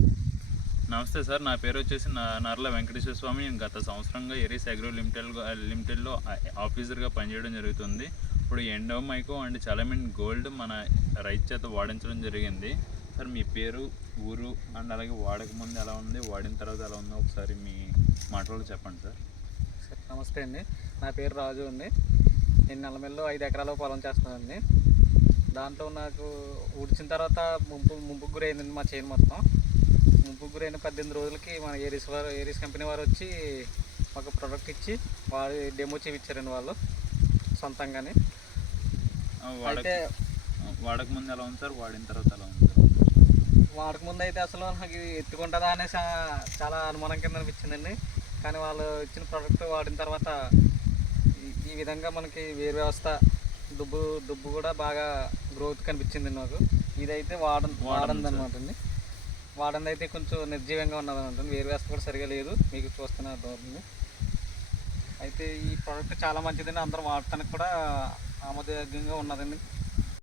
నమస్తే సార్ నా పేరు వచ్చేసి నా నర్ల వెంకటేశ్వర స్వామి. నేను గత సంవత్సరంగా ఎరీస్ అగ్రో లిమిటెడ్ లిమిటెడ్లో ఆఫీసర్గా పనిచేయడం జరుగుతుంది. ఇప్పుడు ఎండో మైకో అండ్ చలమిన్ గోల్డ్ మన రైతు చేత వాడించడం జరిగింది. సార్ మీ పేరు ఊరు అండ్ అలాగే వాడక ముందు ఎలా ఉంది? వాడిన తర్వాత ఎలా ఉందో ఒకసారి మీ మాటల్లో చెప్పండి సార్. సార్ నమస్తే అండి. నా పేరు రాజు అండి. నేను నల్లమెల్లో ఐదు ఎకరాల పొలం చేస్తున్నానండి. దాంట్లో నాకు ఉడిచిన తర్వాత ముంపు ముంపుకు గురైందండి మా చేను మొత్తం. ముంపుకు గురైన పద్దెనిమిది రోజులకి మన ఏరీస్ వారు ఏరీస్ కంపెనీ వారు వచ్చి ఒక ప్రోడక్ట్ ఇచ్చి వాడు డెమో చేయించారండి వాళ్ళు సొంతంగానే. అయితే వాడక ముందు ఎలా ఉంది సార్? వాడిన తర్వాత ఎలా ఉంది సార్? వాడక ముందు అయితే అసలు నాకు ఇది ఎత్తుకుంటుందా అనేసి చాలా అనుమానం కింద అనిపించిందండి. కానీ వాళ్ళు ఇచ్చిన ప్రోడక్ట్ వాడిన తర్వాత ఈ- విధంగా మనకి వేరు వ్యవస్థ దుబ్బు దుబ్బు కూడా బాగా గ్రోత్ కనిపించింది నాకు ఇదైతే వాడ వాడంది అనమాట అండి. వాడంది అయితే కొంచెం నిర్జీవంగా ఉన్నది అనమాట వేరు వ్యవస్థ కూడా సరిగా లేదు. మీకు చూస్తున్న అర్థమవుతుంది అయితే ఈ ప్రోడక్ట్ చాలా మంచిదండి. అందరూ వాడటానికి కూడా ఆమోదయోగ్యంగా ఉన్నదండి.